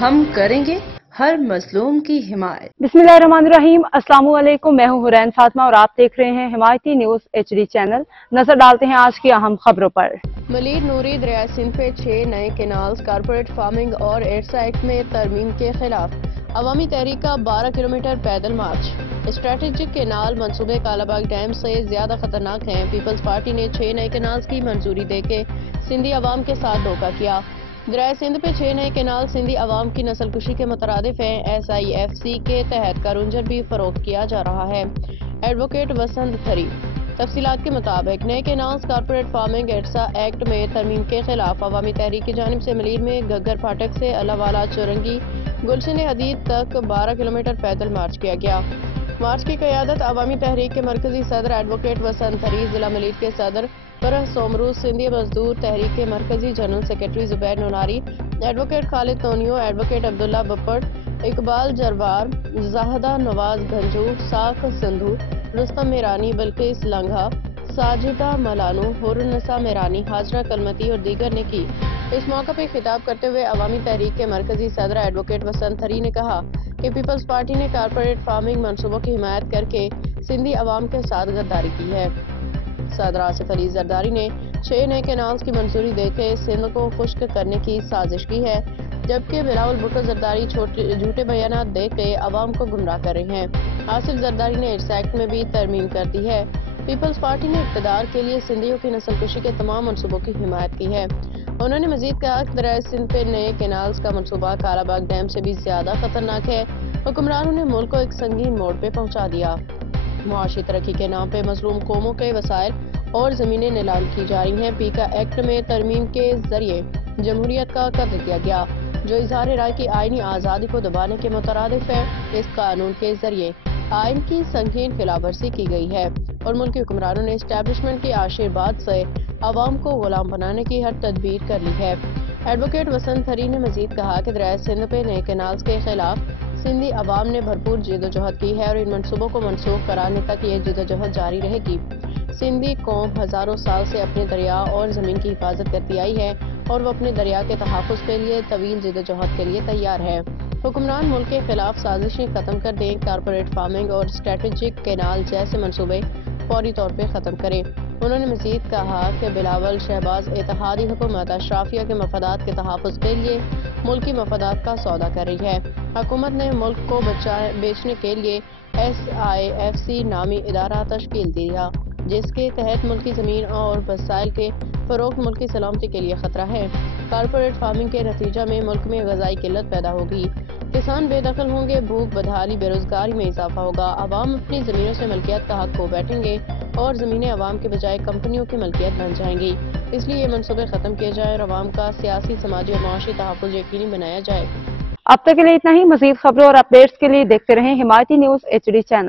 ہم کریں گے ہر مظلوم کی حمایت۔ بسمillahirrahmanirrahim، السلام علیکم، میں ہوں حرین فاطمہ اور آپ دیکھ رہے ہیں حمایتی نیوز HD چینل۔ نظر ڈالتے ہیں آج کی اہم خبروں پر۔ ملیر نوری دریائے سندھ پہ 6 نئے کینالز، کارپوریٹ فارمنگ اور ایرسا ایکٹ میں ترمیم کے خلاف عوامی تحریک کا 12 کلومیٹر پیدل مارچ۔ اسٹریٹجک کینال منصوبے کالا باغ ڈیم سے زیادہ خطرناک ہیں۔ پیپلز پارٹی نے 6 نئے کینالز کی منظوری دے کے سندھی عوام کے ساتھ دھوکہ کیا۔ دریائے سندھ پہ 6 نئے کینال سندھی عوام کی نسل کشی کے مترادف ہیں۔ SIFC کے تحت کارونجر بھی فروخت کیا جا رہا ہے۔ ایڈوکیٹ وسنت تھری تفصیلات کے مطابق نئے کینالز، کارپوریٹ فارمنگ ایرسا ایکٹ میں ترمیم کے خلاف عوامی تحریک کی جانب سے ملیر میں گگر پھاٹک سے اللہ والا چورنگی گلشن حدید تک 12 کلومیٹر پیدل مارچ کیا گیا۔ مارچ کی قیادت عوامی تحریک کے مرکزی صدر ایڈوکیٹ وسنت تھری، ضلع ملیر کے صدر فرح سومروز، سندھی مزدور تحریک کے مرکزی جنرل سیکرٹری زبیر نوناری، ایڈوکیٹ خالد تونیو، ایڈوکیٹ عبداللہ بپٹ، اقبال جروار، زاہدہ نواز گھنجو، ساکھ سندھو، رستم میرانی، بلقیس لنگھا، ساجدہ ملانو، حورالنساء میرانی، حاجرہ کلمتی اور دیگر نے کی۔ اس موقع پہ خطاب کرتے ہوئے عوامی تحریک کے مرکزی صدر ایڈوکیٹ وسنت تھری نے کہا کہ پیپلز پارٹی نے کارپوریٹ فارمنگ منصوبوں کی حمایت کر کے سندھی عوام کے ساتھ غداری کی ہے۔ صدر آصف علی زرداری نے 6 نئے کینالز کی منظوری دے کے سندھ کو خشک کرنے کی سازش کی ہے، جبکہ بلاول بھٹو زرداری جھوٹے بیانات دے کے عوام کو گمراہ کر رہے ہیں۔ آصف زرداری نے ایرسا ایکٹ میں بھی ترمیم کر دی ہے۔ پیپلز پارٹی نے اقتدار کے لیے سندھیوں کی نسل کشی کے تمام منصوبوں کی حمایت کی ہے۔ انہوں نے مزید کہا کہ دریائے سندھ پہ نئے کینالز کا منصوبہ کالا باغ ڈیم سے بھی زیادہ خطرناک ہے۔ حکمرانوں نے ملک کو ایک سنگین موڑ پہ پہنچا دیا۔ معاشی ترقی کے نام پہ مظلوم قوموں کے وسائل اور زمینیں نیلام کی جا رہی ہیں۔ پیکا ایکٹ میں ترمیم کے ذریعے جمہوریت کا قتل کیا گیا، جو اظہار رائے کی آئینی آزادی کو دبانے کے مترادف ہے۔ اس قانون کے ذریعے آئین کی سنگین خلاف ورزی کی گئی ہے اور ملکی حکمرانوں نے اسٹیبلشمنٹ کے آشیرواد سے عوام کو غلام بنانے کی ہر تدبیر کر لی ہے۔ ایڈوکیٹ وسنت تھری نے مزید کہا کہ دریائے سندھ پہ نئے کینالز کے خلاف سندھی عوام نے بھرپور جدوجہد کی ہے اور ان منصوبوں کو منسوخ کرانے تک یہ جدوجہد جاری رہے گی۔ سندھی قوم ہزاروں سال سے اپنے دریا اور زمین کی حفاظت کرتی آئی ہے اور وہ اپنے دریا کے تحفظ کے لیے طویل جدوجہد کے لیے تیار ہے۔ حکمران ملک کے خلاف سازشیں ختم کر دیں، کارپوریٹ فارمنگ اور اسٹریٹجک کینال جیسے منصوبے فوری طور پہ ختم کریں۔ انہوں نے مزید کہا کہ بلاول شہباز اتحادی حکومت اشرافیہ کے مفادات کے تحفظ کے لیے ملکی مفادات کا سودا کر رہی ہے۔ حکومت نے ملک کو بیچنے کے لیے SIFC نامی ادارہ تشکیل دیا، جس کے تحت ملکی زمین اور وسائل کے فروخت ملکی سلامتی کے لیے خطرہ ہے۔ کارپوریٹ فارمنگ کے نتیجہ میں ملک میں غذائی قلت پیدا ہوگی، کسان بے دخل ہوں گے، بھوک، بدحالی، بے روزگاری میں اضافہ ہوگا، عوام اپنی زمینوں سے ملکیت کا حق کھو بیٹھیں گے اور زمینیں عوام کے بجائے کمپنیوں کی ملکیت بن جائیں گی۔ اس لیے یہ منصوبے ختم کیے جائیں اور عوام کا سیاسی، سماجی اور معاشی تحفظ یقینی بنایا جائے۔ اب تک کے لیے اتنا ہی۔ مزید خبروں اور اپڈیٹس کے لیے دیکھتے رہیں حمایتی نیوز HD چینل۔